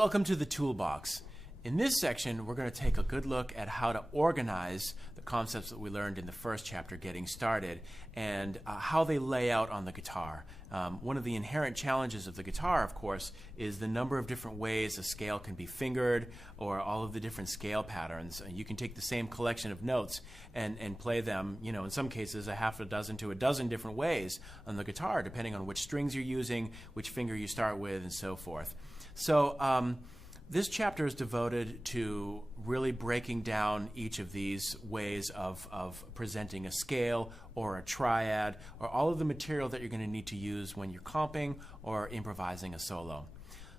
Welcome to the Toolbox. In this section, we're going to take a good look at how to organize the concepts that we learned in the first chapter, Getting Started, and how they lay out on the guitar. One of the inherent challenges of the guitar, of course, is the number of different ways a scale can be fingered, or all of the different scale patterns. You can take the same collection of notes and play them, in some cases a half a dozen to a dozen different ways on the guitar, depending on which strings you're using, which finger you start with, and so forth. So this chapter is devoted to really breaking down each of these ways of presenting a scale or a triad, or all of the material that you're going to need to use when you're comping or improvising a solo.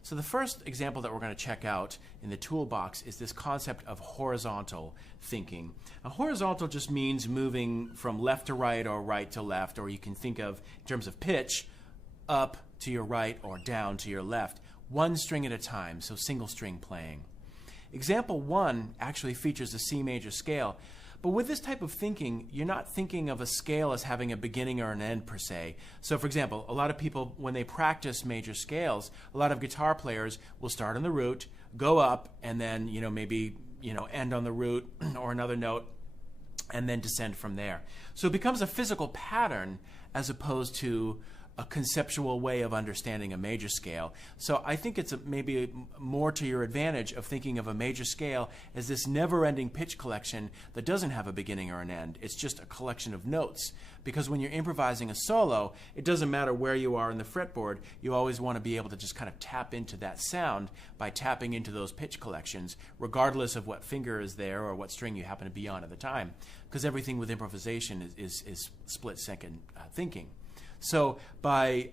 So the first example that we're going to check out in the toolbox is this concept of horizontal thinking. Now, horizontal just means moving from left to right or right to left, or you can think of, in terms of pitch, up to your right or down to your left. One string at a time, so single string playing. Example 1 actually features a C major scale, but with this type of thinking, you're not thinking of a scale as having a beginning or an end per se. So for example, a lot of people, when they practice major scales, a lot of guitar players will start on the root, go up, and then maybe end on the root or another note, and then descend from there. So it becomes a physical pattern as opposed to a conceptual way of understanding a major scale. So I think it's maybe more to your advantage of thinking of a major scale as this never-ending pitch collection that doesn't have a beginning or an end. It's just a collection of notes. Because when you're improvising a solo, it doesn't matter where you are in the fretboard, you always want to be able to just kind of tap into that sound by tapping into those pitch collections, regardless of what finger is there or what string you happen to be on at the time. Because everything with improvisation is split-second thinking. So by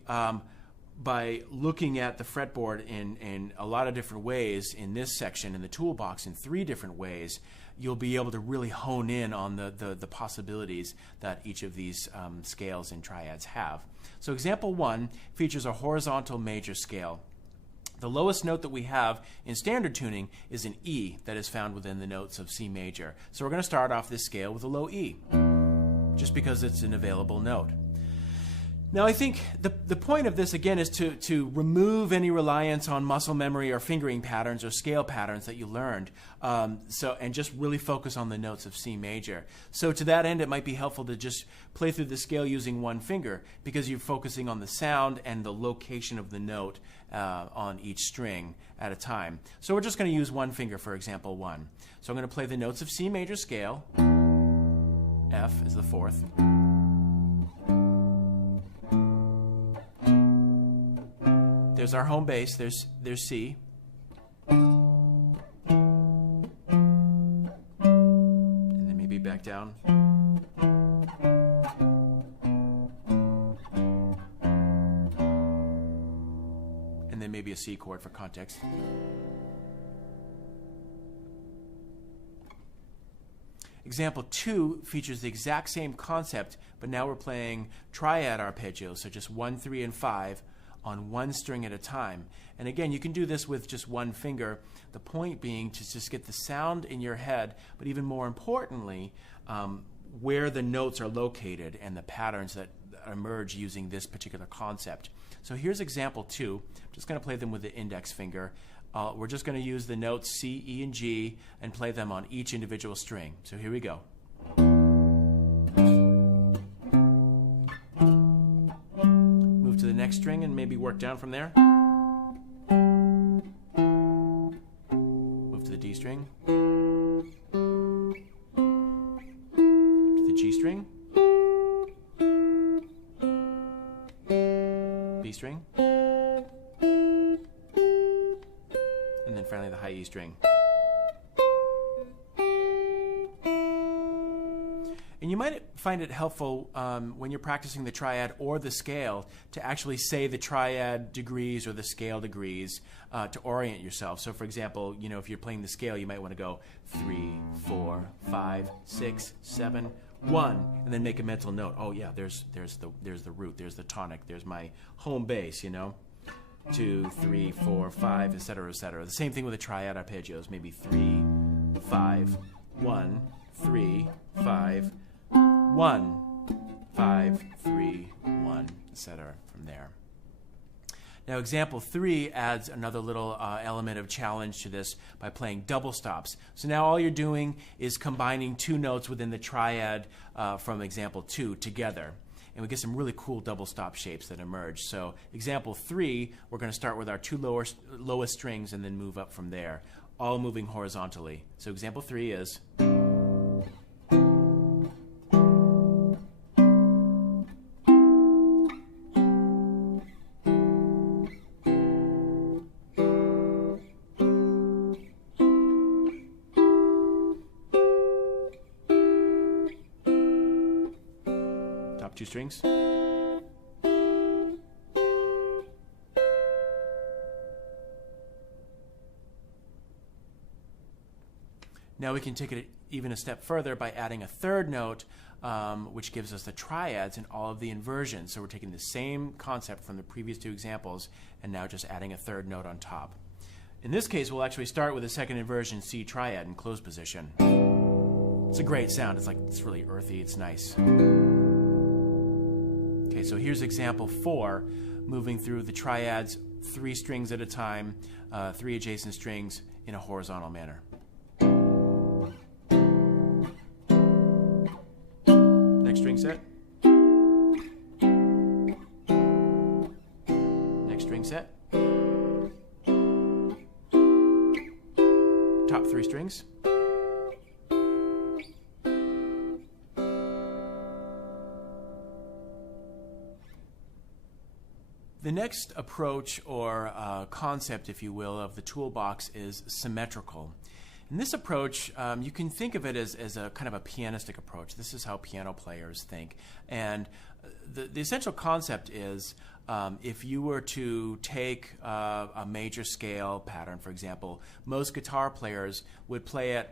looking at the fretboard in a lot of different ways in this section, in the toolbox, in 3 different ways, you'll be able to really hone in on the possibilities that each of these scales and triads have. So example 1 features a horizontal major scale. The lowest note that we have in standard tuning is an E that is found within the notes of C major. So we're going to start off this scale with a low E, just because it's an available note. Now I think the point of this again is to remove any reliance on muscle memory or fingering patterns or scale patterns that you learned, and just really focus on the notes of C major. So to that end, it might be helpful to just play through the scale using one finger, because you're focusing on the sound and the location of the note on each string at a time. So we're just going to use one finger for example 1. So I'm going to play the notes of C major scale. F is the 4th. There's our home bass, there's C. And then maybe back down. And then maybe a C chord for context. Example 2 features the exact same concept, but now we're playing triad arpeggios, so just 1, 3, and 5 on one string at a time. And again, you can do this with just one finger. The point being to just get the sound in your head, but even more importantly, where the notes are located and the patterns that emerge using this particular concept. So here's example 2. I'm just going to play them with the index finger. We're just going to use the notes C, E, and G and play them on each individual string. So here we go. Move to the next string and maybe work down from there. Move to the D string. To the G string. B string. And then finally the high E string. And you might find it helpful when you're practicing the triad or the scale to actually say the triad degrees or the scale degrees to orient yourself. So for example, if you're playing the scale, you might want to go 3, 4, 5, 6, 7, 1, and then make a mental note. Oh yeah, there's the root, there's the tonic, there's my home bass, 2, 3, 4, 5, etc., etc. The same thing with the triad arpeggios, maybe 3, 5, 1, 3, 5, 1, 5, 3, 1, etc. from there. Now, example 3 adds another little element of challenge to this by playing double stops. So now all you're doing is combining 2 notes within the triad from example 2 together. And we get some really cool double stop shapes that emerge. So example 3, we're going to start with our 2 lowest strings and then move up from there, all moving horizontally. So example 3 is... top 2 strings. Now we can take it even a step further by adding a 3rd note, which gives us the triads and all of the inversions. So we're taking the same concept from the previous 2 examples and now just adding a 3rd note on top. In this case, we'll actually start with a 2nd inversion C triad in closed position. It's a great sound. It's really earthy. It's nice. Okay, so here's example 4, moving through the triads 3 strings at a time, 3 adjacent strings in a horizontal manner. Next string set. Next string set. Top 3 strings. The next approach or concept, if you will, of the toolbox is symmetrical. In this approach, you can think of it as a kind of a pianistic approach. This is how piano players think. And the essential concept is if you were to take a major scale pattern, for example, most guitar players would play it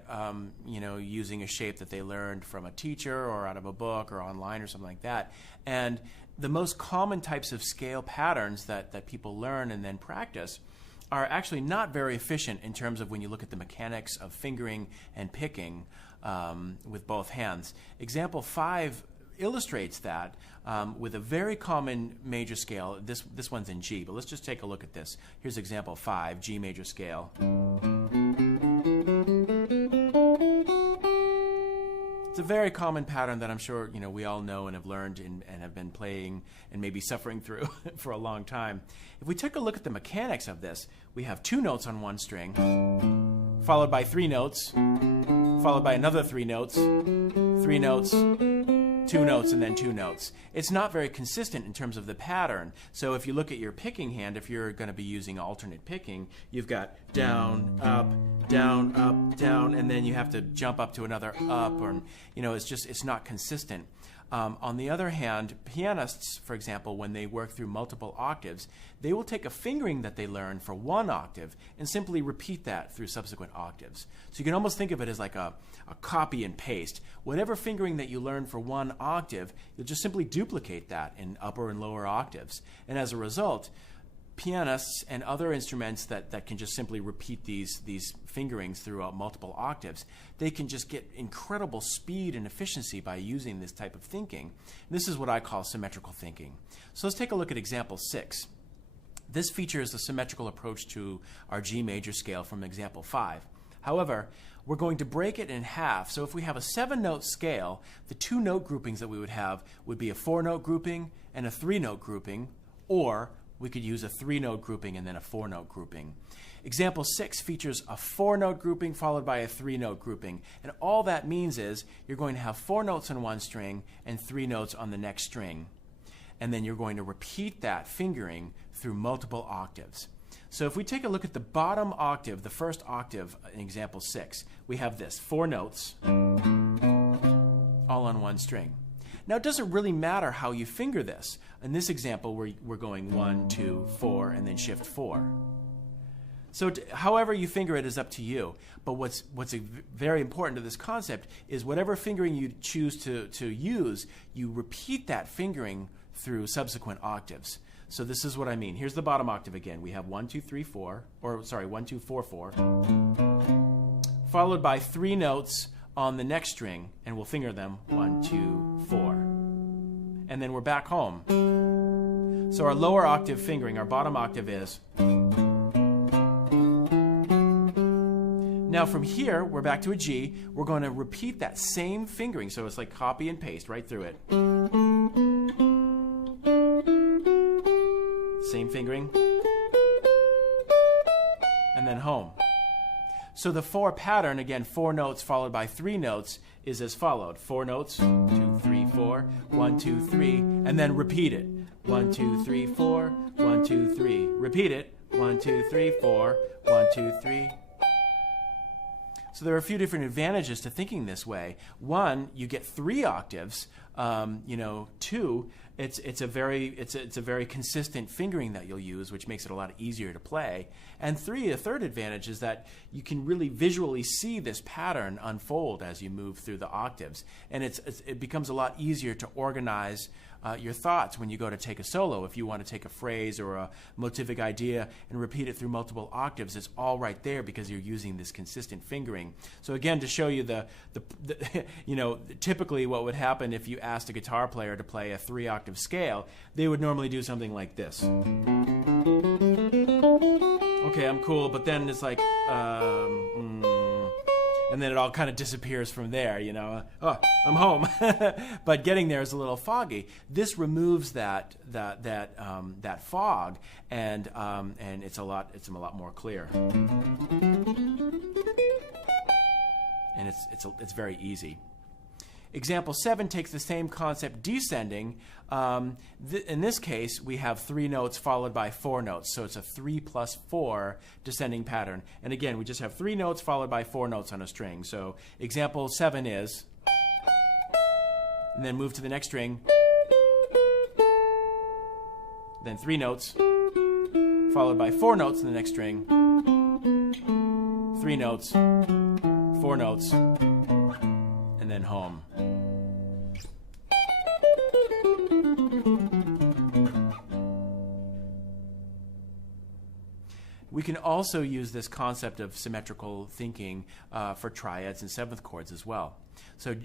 using a shape that they learned from a teacher or out of a book or online or something like that. And the most common types of scale patterns that people learn and then practice are actually not very efficient in terms of when you look at the mechanics of fingering and picking with both hands. Example 5 illustrates that with a very common major scale. This one's in G, but let's just take a look at this. Here's example 5, G major scale. It's a very common pattern that I'm sure we all know and have learned and have been playing and maybe suffering through for a long time. If we take a look at the mechanics of this, we have 2 notes on one string, followed by 3 notes, followed by another 3 notes, 3 notes, 2 notes, and then 2 notes. It's not very consistent in terms of the pattern. So if you look at your picking hand, if you're going to be using alternate picking, you've got down, up, and then you have to jump up to another up, or it's not consistent. On the other hand, pianists, for example, when they work through multiple octaves, they will take a fingering that they learn for 1 octave and simply repeat that through subsequent octaves. So you can almost think of it as like a copy and paste. Whatever fingering that you learn for 1 octave, you'll just simply duplicate that in upper and lower octaves. And as a result, pianists and other instruments that can just simply repeat these fingerings throughout multiple octaves, they can just get incredible speed and efficiency by using this type of thinking. This is what I call symmetrical thinking. So let's take a look at example 6. This features a symmetrical approach to our G major scale from example 5. However, we're going to break it in half. So if we have a 7-note scale, the 2 note groupings that we would have would be a 4-note grouping and a 3-note grouping, or we could use a 3-note grouping and then a 4-note grouping. Example 6 features a 4-note grouping followed by a 3-note grouping. And all that means is you're going to have 4 notes on one string and 3 notes on the next string. And then you're going to repeat that fingering through multiple octaves. So if we take a look at the bottom octave, the first octave in example 6, we have this, 4 notes all on one string. Now, it doesn't really matter how you finger this. In this example, we're going 1, 2, 4, and then shift 4. So however you finger it is up to you. But what's very important to this concept is whatever fingering you choose to use, you repeat that fingering through subsequent octaves. So this is what I mean. Here's the bottom octave again. We have 1, 2, 3, 4, 1, 2, 4, 4, followed by 3 notes on the next string, and we'll finger them 1, 2, 4. And then we're back home. So our lower octave fingering, our bottom octave is. Now from here, we're back to a G. We're going to repeat that same fingering. So it's like copy and paste right through it. Same fingering. And then home. So the 4 pattern, again, 4 notes followed by 3 notes, is as followed. 4 notes, 2, 3, 4, 1, 2, 3, and then repeat it. 1, 2, 3, 4, 1, 2, 3. Repeat it. 1, 2, 3, 4, 1, 2, 3. So there are a few different advantages to thinking this way. One, you get 3 octaves. 2, it's a very consistent fingering that you'll use, which makes it a lot easier to play. And 3, a third advantage is that you can really visually see this pattern unfold as you move through the octaves, and it becomes a lot easier to organize your thoughts when you go to take a solo. If you want to take a phrase or a motivic idea and repeat it through multiple octaves, it's all right there because you're using this consistent fingering. So again, to show you the typically what would happen if you asked a guitar player to play a 3-octave scale, they would normally do something like this. Okay, I'm cool, but then it's like, and then it all kind of disappears from there, Oh, I'm home. But getting there is a little foggy. This removes that fog, and it's a lot more clear. And it's very easy. Example 7 takes the same concept descending. In this case, we have 3 notes followed by 4 notes. So it's a 3 plus 4 descending pattern. And again, we just have 3 notes followed by 4 notes on a string. So example 7 is, and then move to the next string, then 3 notes, followed by 4 notes in the next string, 3 notes, 4 notes, and then home. We can also use this concept of symmetrical thinking for triads and 7th chords as well. So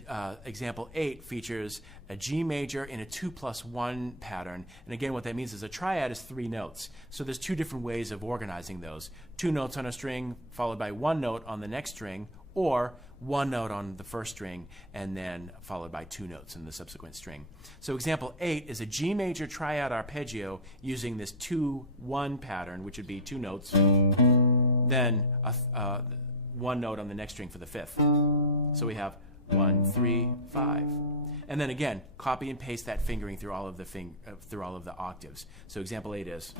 example 8 features a G major in a 2+1 pattern. And again, what that means is a triad is 3 notes. So there's 2 different ways of organizing those. 2 notes on a string followed by 1 note on the next string, or 1 note on the first string and then followed by 2 notes in the subsequent string. So example 8 is a G major triad arpeggio using this 2-1 pattern, which would be 2 notes, then 1 note on the next string for the 5th. So we have 1, 3, 5. And then again, copy and paste that fingering through all of the octaves. So example 8 is.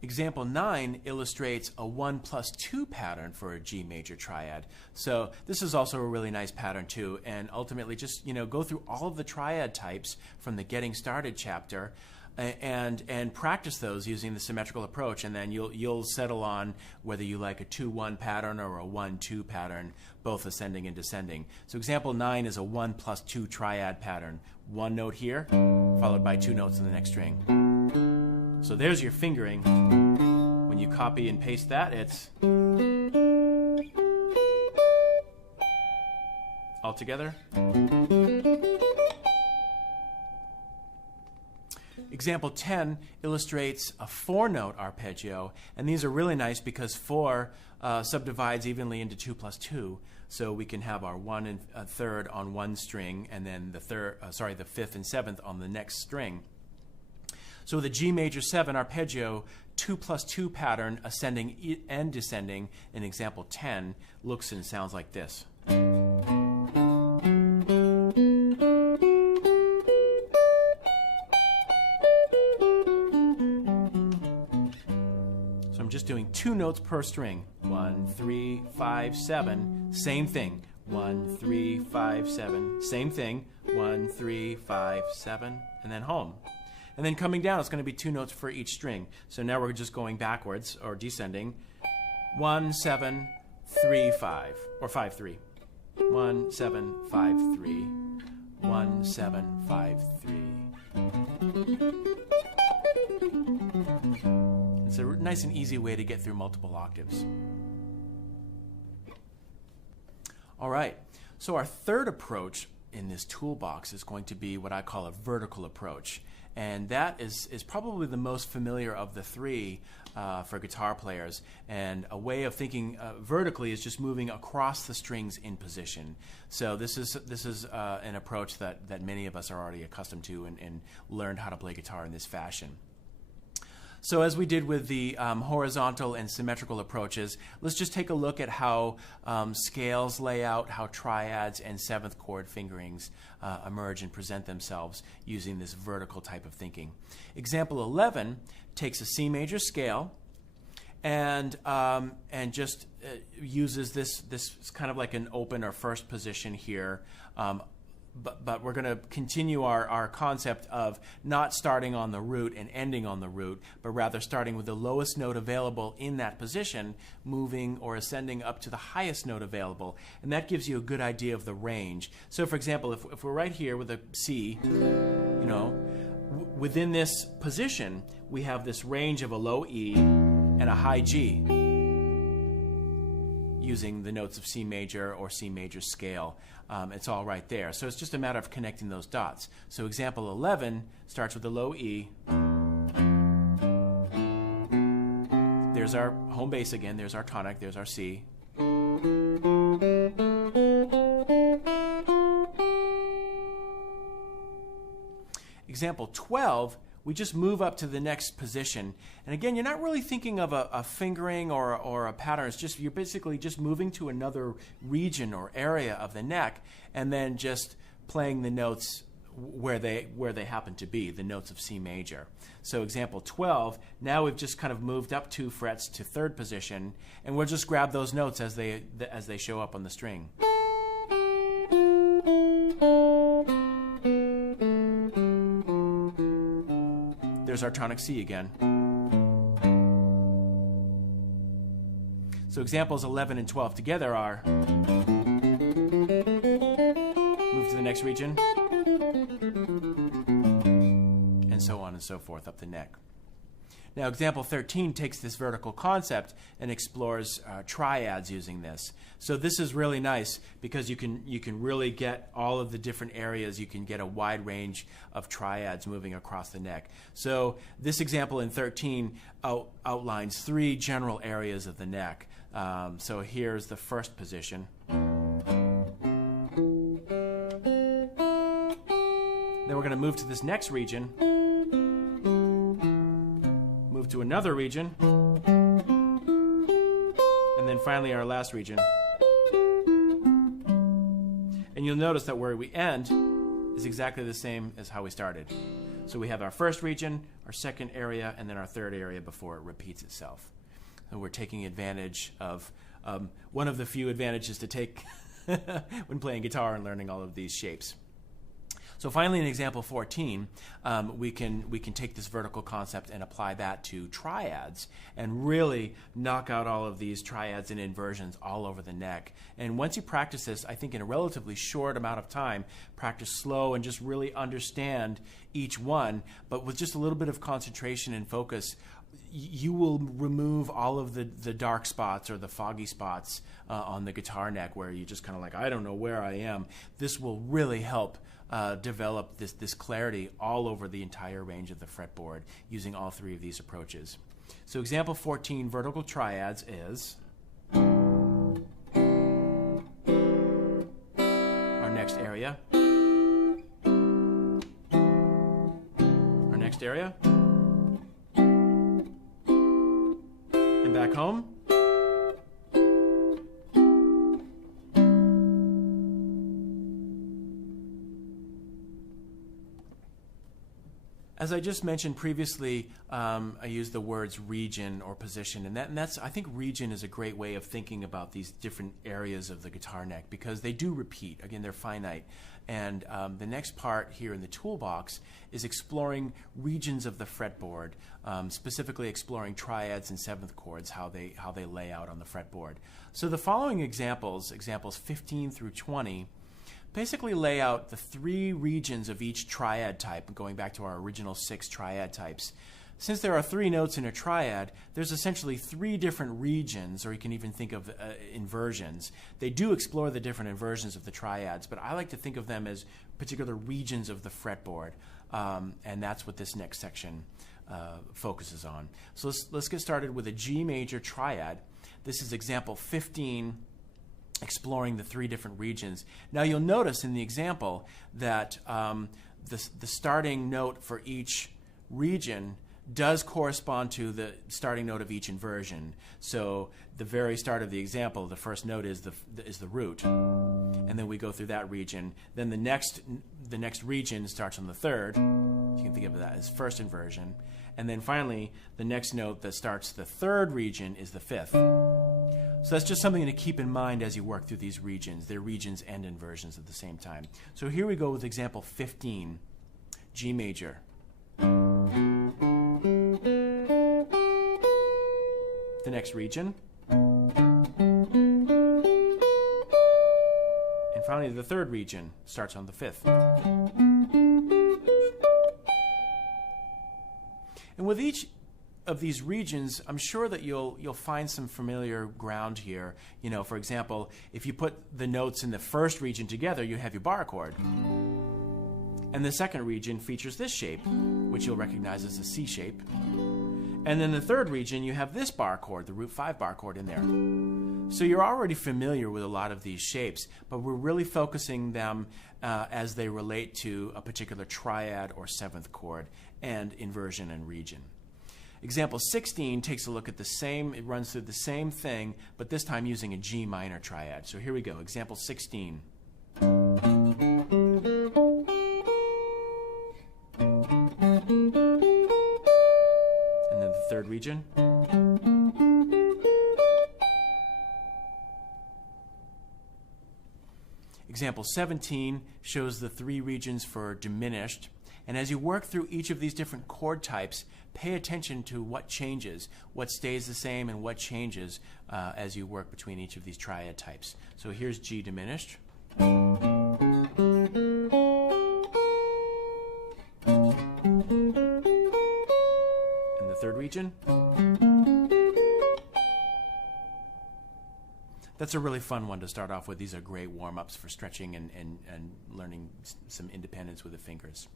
Example 9 illustrates a 1+2 pattern for a G major triad. So this is also a really nice pattern too, and ultimately just go through all of the triad types from the Getting Started chapter and practice those using the symmetrical approach, and then you'll settle on whether you like a 2-1 pattern or a 1-2 pattern, both ascending and descending. So example 9 is a 1+2 triad pattern. 1 note here, followed by 2 notes in the next string. So there's your fingering. When you copy and paste that, it's all together. Example 10 illustrates a 4-note arpeggio, and these are really nice because 4 subdivides evenly into 2+2. So we can have our 1 and 3rd on one string, and then the 5th and 7th on the next string. So the G major 7 arpeggio 2+2 pattern, ascending and descending, in example 10, looks and sounds like this. So I'm just doing 2 notes per string. 1, 3, 5, 7. Same thing. 1, 3, 5, 7. Same thing. 1, 3, 5, 7. And then home. And then coming down, it's going to be 2 notes for each string. So now we're just going backwards, or descending. 1, 7, 3, 5, or 5, 3. 1, 7, 5, 3. 1, 7, 5, 3. It's a nice and easy way to get through multiple octaves. All right, so our third approach in this toolbox is going to be what I call a vertical approach. And that is probably the most familiar of the three for guitar players. And a way of thinking vertically is just moving across the strings in position. So this is an approach that many of us are already accustomed to and learned how to play guitar in this fashion. So as we did with the horizontal and symmetrical approaches, let's just take a look at how scales lay out, how triads and seventh chord fingerings emerge and present themselves using this vertical type of thinking. Example 11 takes a C major scale and just uses this kind of like an open or first position here. But we're going to continue our concept of not starting on the root and ending on the root, but rather starting with the lowest note available in that position, moving or ascending up to the highest note available. And that gives you a good idea of the range. So for example, if we're right here with a C, within this position, we have this range of a low E and a high G, using the notes of C major or C major scale. It's all right there. So it's just a matter of connecting those dots. So example 11 starts with a low E. There's our home bass again. There's our tonic. There's our C. Example 12, we just move up to the next position. And again, you're not really thinking of a fingering or a pattern. It's just, you're basically just moving to another region or area of the neck and then just playing the notes where they happen to be, the notes of C major. So example 12, now we've just kind of moved up 2 frets to third position, and we'll just grab those notes as they show up on the string. There's our tonic C again. So examples 11 and 12 together are move to the next region, and so on and so forth up the neck. Now example 13 takes this vertical concept and explores triads using this. So this is really nice because you can really get all of the different areas. You can get a wide range of triads moving across the neck. So this example in 13 outlines 3 general areas of the neck. So here's the first position. Then we're going to move to this next region, move to another region, and then finally our last region. And you'll notice that where we end is exactly the same as how we started. So we have our first region, our second area, and then our third area before it repeats itself. So we're taking advantage of one of the few advantages to take when playing guitar and learning all of these shapes. So finally, in example 14, we can take this vertical concept and apply that to triads and really knock out all of these triads and inversions all over the neck. And once you practice this, I think in a relatively short amount of time, practice slow and just really understand each one, but with just a little bit of concentration and focus, you will remove all of the dark spots or the foggy spots on the guitar neck where you just kind of like, I don't know where I am. This will really help develop this clarity all over the entire range of the fretboard using all 3 of these approaches. So example 14, vertical triads is our next area, our next area, and back home. As I just mentioned previously, I used the words region or position, and that's, I think region is a great way of thinking about these different areas of the guitar neck because they do repeat. Again, they're finite. And the next part here in the toolbox is exploring regions of the fretboard, specifically exploring triads and seventh chords, how they lay out on the fretboard. So the following examples 15 through 20, basically lay out the 3 regions of each triad type, going back to our original 6 triad types. Since there are 3 notes in a triad, there's essentially 3 different regions, or you can even think of inversions. They do explore the different inversions of the triads, but I like to think of them as particular regions of the fretboard, and that's what this next section focuses on. So let's get started with a G major triad. This is example 15, exploring the 3 different regions. Now you'll notice in the example that the starting note for each region does correspond to the starting note of each inversion. So the very start of the example, the first note is the root, and then we go through that region. Then the next region starts on the 3rd. You can think of that as first inversion. And then finally, the next note that starts the 3rd region is the 5th. So that's just something to keep in mind as you work through these regions. They're regions and inversions at the same time. So here we go with example 15, G major. The next region. And finally, the 3rd region starts on the 5th. And with each of these regions, I'm sure that you'll find some familiar ground here. You know, for example, if you put the notes in the first region together, you have your bar chord. And the second region features this shape, which you'll recognize as a C shape. And then the 3rd region, you have this bar chord, the root 5 bar chord in there. So you're already familiar with a lot of these shapes, but we're really focusing them as they relate to a particular triad or 7th chord and inversion and region. Example 16 takes a look at the same, it runs through the same thing, but this time using a G minor triad. So here we go, example 16. And then the 3rd region. Example 17 shows the 3 regions for diminished. And as you work through each of these different chord types, pay attention to what changes, what stays the same, and what changes as you work between each of these triad types. So here's G diminished. And the 3rd region. That's a really fun one to start off with. These are great warm-ups for stretching and learning some independence with the fingers.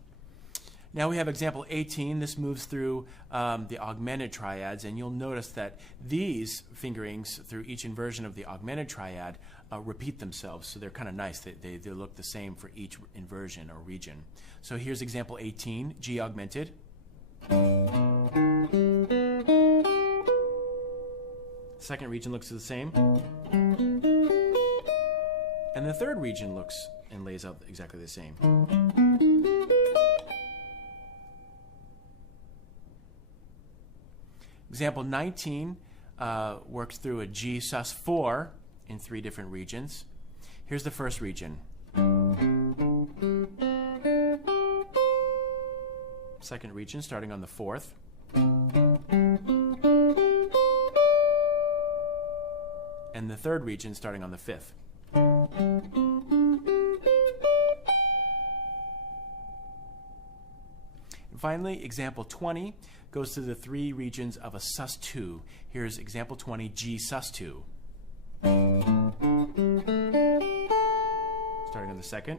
Now we have example 18. This moves through the augmented triads, and you'll notice that these fingerings through each inversion of the augmented triad repeat themselves, so they're kind of nice. They look the same for each inversion or region. So here's example 18, G augmented. Second region looks the same. And the 3rd region looks and lays out exactly the same. Example 19 works through a G sus4 in 3 different regions. Here's the first region. Second region starting on the 4th. And the 3rd region starting on the 5th. And finally, example 20 goes through the 3 regions of a sus2. Here's example 20, G sus2. Starting on the 2nd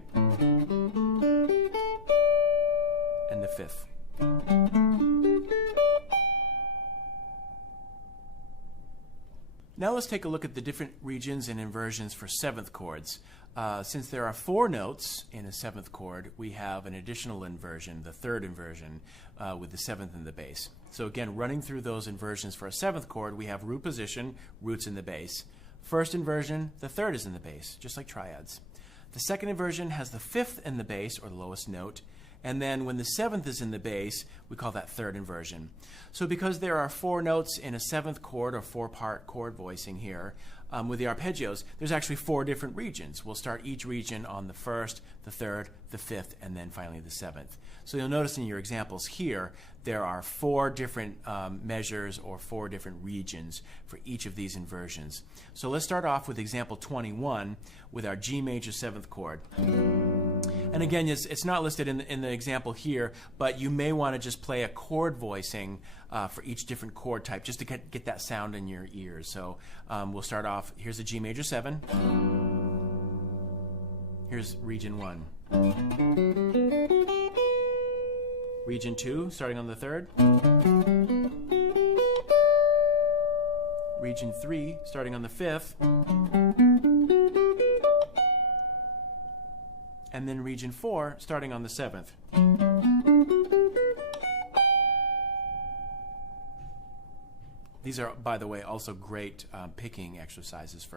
and the 5th. Now let's take a look at the different regions and inversions for 7th chords. Since there are 4 notes in a 7th chord, we have an additional inversion, the 3rd inversion, with the 7th in the bass. So again, running through those inversions for a 7th chord, we have root position, roots in the bass. First inversion, the 3rd is in the bass, just like triads. The 2nd inversion has the 5th in the bass, or the lowest note. And then when the 7th is in the bass, we call that 3rd inversion. So because there are 4 notes in a 7th chord, or 4-part chord voicing here, with the arpeggios, there's actually 4 different regions. We'll start each region on the 1st, the 3rd, the 5th, and then finally the 7th. So you'll notice in your examples here, there are 4 different measures or 4 different regions for each of these inversions. So let's start off with example 21 with our G major 7th chord. And again, it's not listed in the example here, but you may want to just play a chord voicing for each different chord type, just to get that sound in your ears. So we'll start off, here's a G major 7. Here's region 1. Region 2, starting on the 3rd. Region 3, starting on the 5th. And then region 4, starting on the 7th. These are, by the way, also great picking exercises,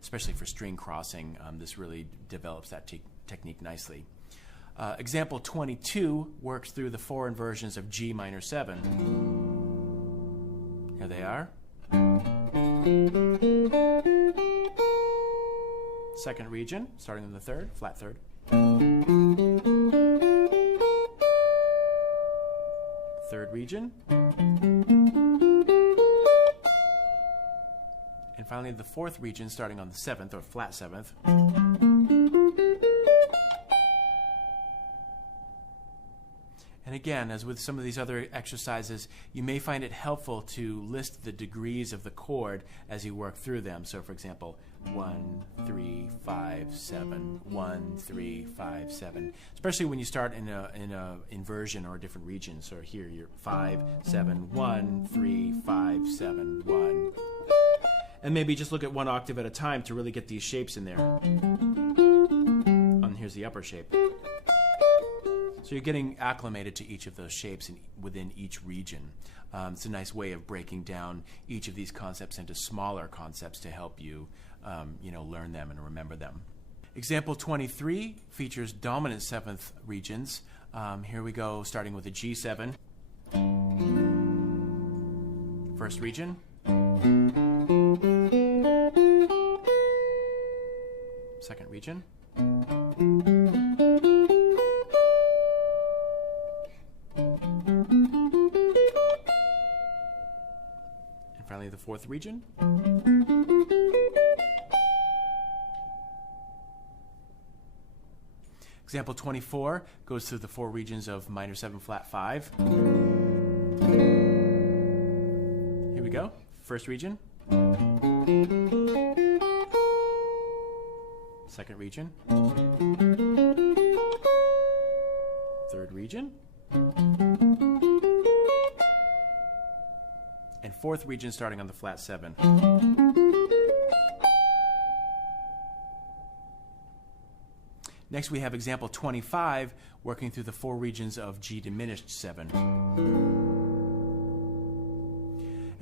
especially for string crossing. This really develops that technique nicely. Example 22 works through the 4 inversions of G minor 7. Here they are. Second region, starting on the 3rd, flat 3rd. Third region. And finally the 4th region, starting on the 7th, or flat 7th. And again, as with some of these other exercises, you may find it helpful to list the degrees of the chord as you work through them. So for example, 1, 3, 5, 7, 1, 3, 5, 7. Especially when you start in a inversion or a different region. So here you're 5, 7, 1, 3, 5, 7, 1. And maybe just look at one octave at a time to really get these shapes in there. And here's the upper shape. So you're getting acclimated to each of those shapes within each region. It's a nice way of breaking down each of these concepts into smaller concepts to help you, learn them and remember them. Example 23 features dominant 7th regions. Here we go, starting with a G7. First region. Second region. Finally, the 4th region. Example 24 goes through the 4 regions of minor 7 flat 5. Here we go. First region. Second region. Third region. And 4th region, starting on the flat 7. Next we have example 25 working through the 4 regions of G diminished 7.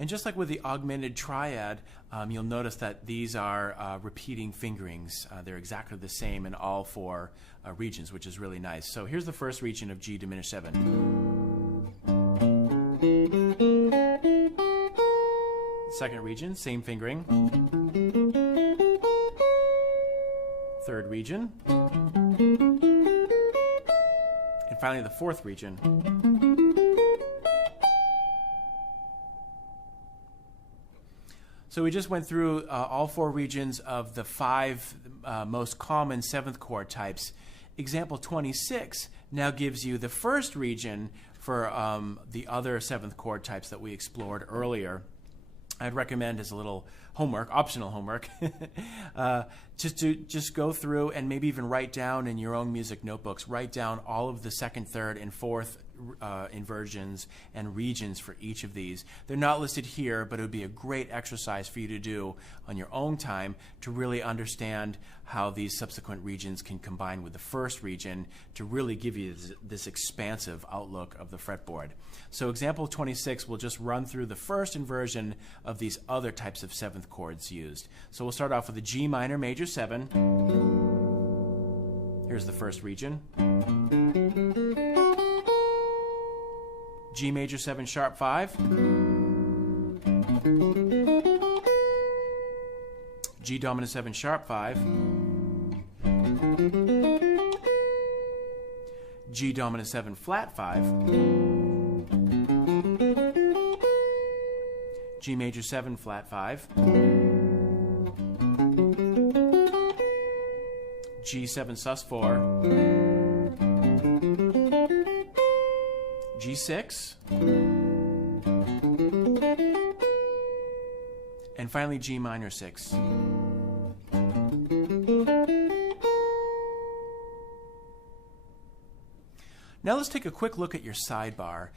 And just like with the augmented triad, you'll notice that these are repeating fingerings. They're exactly the same in all 4 regions, which is really nice. So here's the first region of G diminished 7. Second region, same fingering. Third region. And finally the 4th region. So we just went through all 4 regions of the 5 most common 7th chord types. Example 26 now gives you the first region for the other 7th chord types that we explored earlier. I'd recommend as a little homework, optional homework, just go through and maybe even write down in your own music notebooks, write down all of the 2nd, 3rd, and 4th inversions and regions for each of these. They're not listed here, but it would be a great exercise for you to do on your own time to really understand how these subsequent regions can combine with the first region to really give you this expansive outlook of the fretboard. So example 26 will just run through the first inversion of these other types of 7th chords used. So we'll start off with a G minor major 7. Here's the first region. G major 7 sharp 5. G dominant 7 sharp 5. G dominant 7 flat 5. G major 7 flat 5. G7 sus 4. G6, and finally G minor 6. Now let's take a quick look at your sidebar.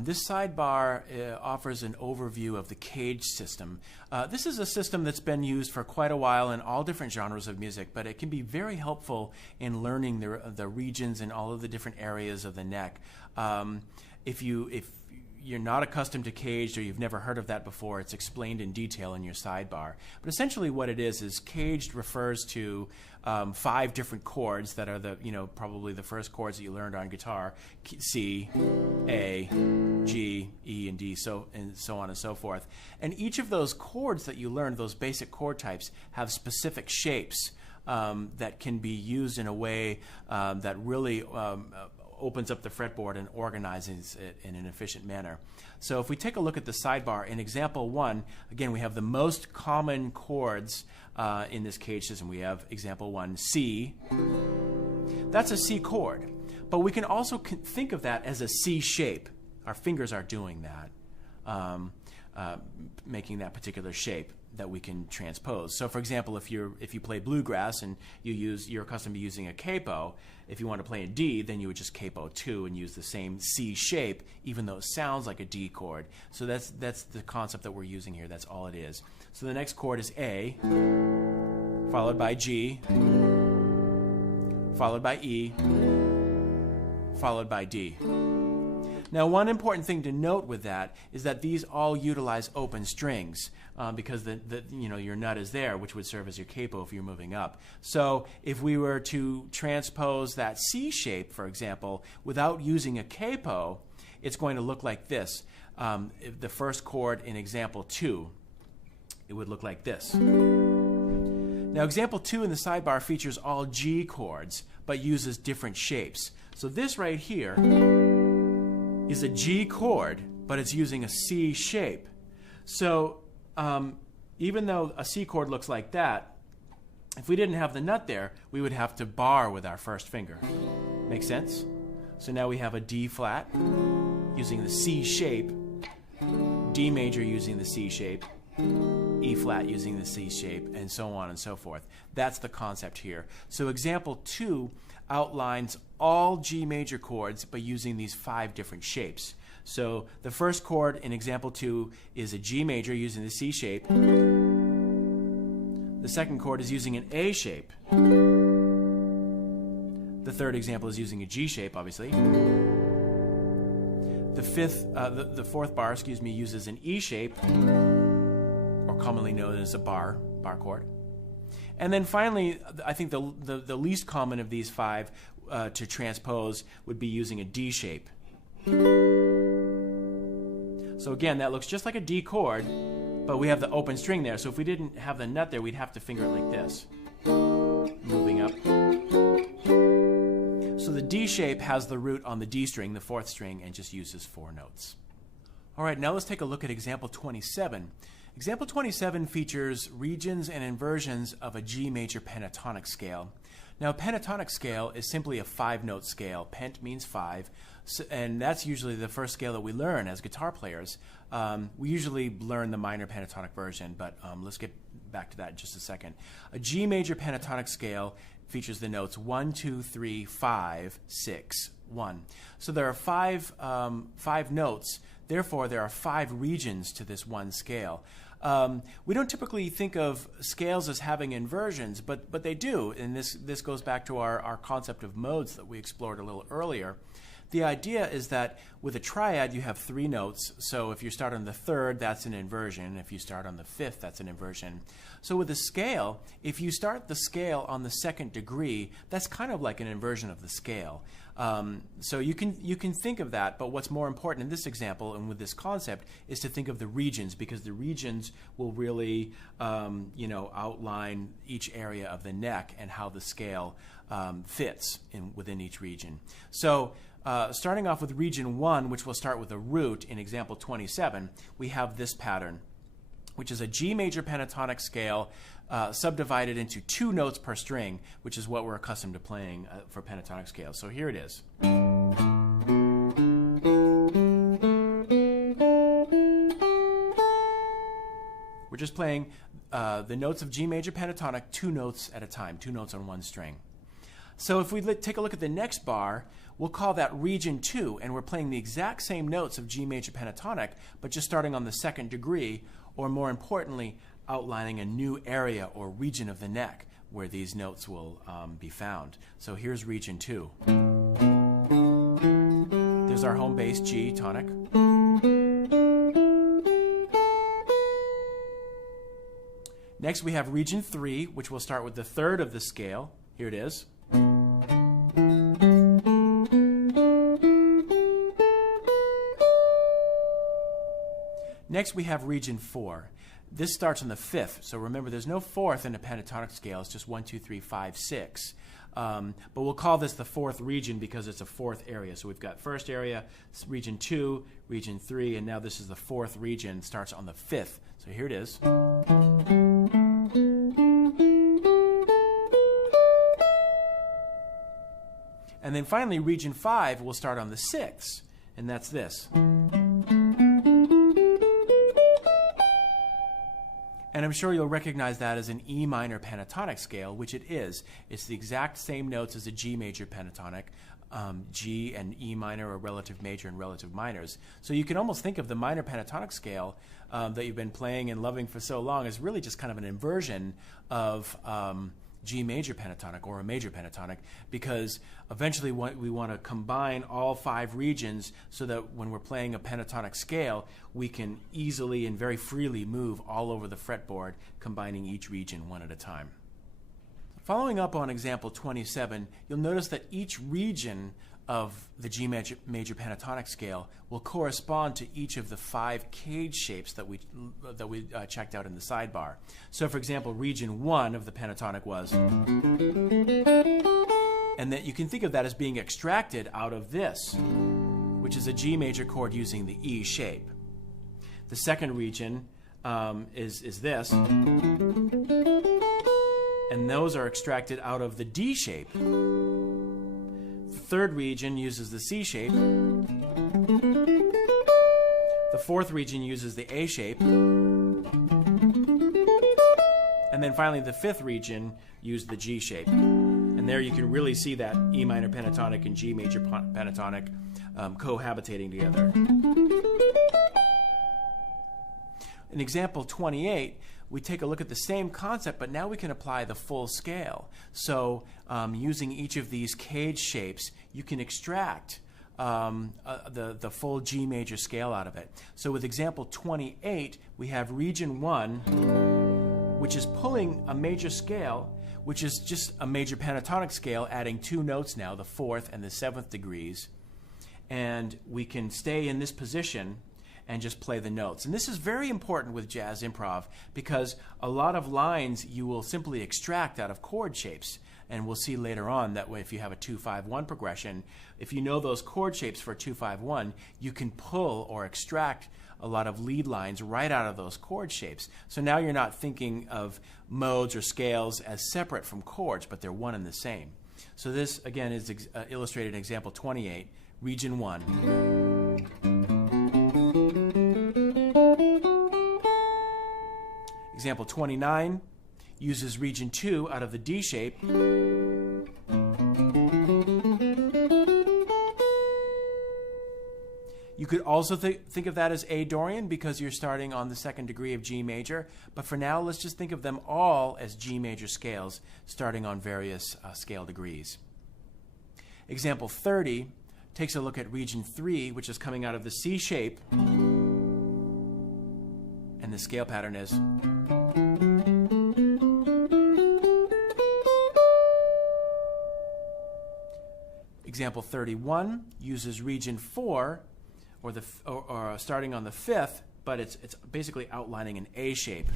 This sidebar offers an overview of the caged system. This is a system that's been used for quite a while in all different genres of music, but it can be very helpful in learning the regions and all of the different areas of the neck. If you're not accustomed to caged or you've never heard of that before, it's explained in detail in your sidebar. But essentially what it is caged refers to 5 different chords that are probably the first chords that you learned on guitar: C, A, G, E, and D, so on and so forth. And each of those chords that you learned, those basic chord types, have specific shapes that can be used in a way that really opens up the fretboard and organizes it in an efficient manner. So if we take a look at the sidebar, in example 1, again, we have the most common chords in this cage system. We have example 1, C. That's a C chord, but we can also think of that as a C shape. Our fingers are doing that, making that particular shape that we can transpose. So for example, if you play bluegrass and you're accustomed to using a capo, if you want to play in D, then you would just capo 2 and use the same C shape, even though it sounds like a D chord. So that's the concept that we're using here. That's all it is. So the next chord is A, followed by G, followed by E, followed by D. Now, one important thing to note with that is that these all utilize open strings because your nut is there, which would serve as your capo if you're moving up. So if we were to transpose that C shape, for example, without using a capo, it's going to look like this. The first chord in example 2, it would look like this. Now, example 2 in the sidebar features all G chords, but uses different shapes. So this right here is a G chord, but it's using a C shape. So even though a C chord looks like that, if we didn't have the nut there, we would have to bar with our first finger. Make sense? So now we have a D flat using the C shape, D major using the C shape, E flat using the C shape, and so on and so forth. That's the concept here. So example 2 outlines all G major chords by using these 5 different shapes. So the first chord in example 2 is a G major using the C shape. The second chord is using an A shape. The third example is using a G shape, obviously. The fourth bar, uses an E shape, or commonly known as a bar chord. And then finally, I think the least common of these 5 to transpose would be using a D shape. So again, that looks just like a D chord, but we have the open string there. So if we didn't have the nut there, we'd have to finger it like this, moving up. So the D shape has the root on the D string, the 4th string, and just uses 4 notes. All right, now let's take a look at example 27. Example 27 features regions and inversions of a G major pentatonic scale. Now, a pentatonic scale is simply a 5-note scale. Pent means 5, and that's usually the first scale that we learn as guitar players. We usually learn the minor pentatonic version, but let's get back to that in just a second. A G major pentatonic scale features the notes 1, 2, 3, 5, 6, 1. So there are 5 notes. Therefore, there are 5 regions to this one scale. We don't typically think of scales as having inversions, but they do, and this goes back to our concept of modes that we explored a little earlier. The idea is that with a triad, you have 3 notes. So if you start on the 3rd, that's an inversion. If you start on the 5th, that's an inversion. So with a scale, if you start the scale on the 2nd degree, that's kind of like an inversion of the scale. So you can think of that, but what's more important in this example and with this concept is to think of the regions, because the regions will really outline each area of the neck and how the scale fits within each region. So starting off with region 1, which will start with a root in example 27, we have this pattern, which is a G major pentatonic scale subdivided into 2 notes per string, which is what we're accustomed to playing for pentatonic scales. So here it is. just playing the notes of G major pentatonic 2 notes at a time, 2 notes on one string. So if we take a look at the next bar, we'll call that region 2, and we're playing the exact same notes of G major pentatonic, but just starting on the 2nd degree, or more importantly, outlining a new area or region of the neck where these notes will be found. So here's region 2. There's our home bass, G tonic. Next we have region 3, which will start with the 3rd of the scale. Here it is. Next we have region 4. This starts on the 5th, so remember there's no 4th in the pentatonic scale, it's just 1, 2, 3, 5, 6. But we'll call this the 4th region because it's a 4th area. So we've got 1st area, region 2, region 3, and now this is the 4th region, starts on the 5th. So here it is. And then finally, region 5 will start on the 6th, and that's this. And I'm sure you'll recognize that as an E minor pentatonic scale, which it is. It's the exact same notes as a G major pentatonic. G and E minor are relative major and relative minors. So you can almost think of the minor pentatonic scale that you've been playing and loving for so long as really just kind of an inversion of G major pentatonic or a major pentatonic, because eventually we want to combine all 5 regions so that when we're playing a pentatonic scale, we can easily and very freely move all over the fretboard, combining each region one at a time. Following up on example 27, you'll notice that each region of the G major pentatonic scale will correspond to each of the 5 cage shapes that we checked out in the sidebar. So for example, region 1 of the pentatonic was, and that you can think of that as being extracted out of this, which is a G major chord using the E shape. The second region is this, and those are extracted out of the D shape. The third region uses the C shape. The fourth region uses the A shape. And then finally the 5th region used the G shape. And there you can really see that E minor pentatonic and G major pentatonic cohabitating together. In example 28, we take a look at the same concept, but now we can apply the full scale. So using each of these cage shapes, you can extract the full G major scale out of it. So with example 28, we have region 1, which is pulling a major scale, which is just a major pentatonic scale, adding 2 notes now, the 4th and the 7th degrees. And we can stay in this position and just play the notes. And this is very important with jazz improv because a lot of lines you will simply extract out of chord shapes. And we'll see later on that way if you have a 2-5-1 progression, if you know those chord shapes for 2-5-1, you can pull or extract a lot of lead lines right out of those chord shapes. So now you're not thinking of modes or scales as separate from chords, but they're one and the same. So this, again, is illustrated in example 28, region 1. Example 29 uses region 2 out of the D shape. You could also think of that as A Dorian because you're starting on the 2nd degree of G major, but for now let's just think of them all as G major scales starting on various scale degrees. Example 30 takes a look at region 3, which is coming out of the C shape, and the scale pattern is. Example 31 uses region 4, or starting on the 5th, but it's basically outlining an A shape.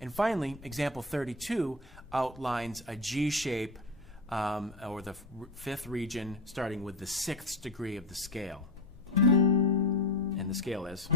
And finally, example 32 outlines a G shape, or the 5th region, starting with the 6th degree of the scale. And the scale is.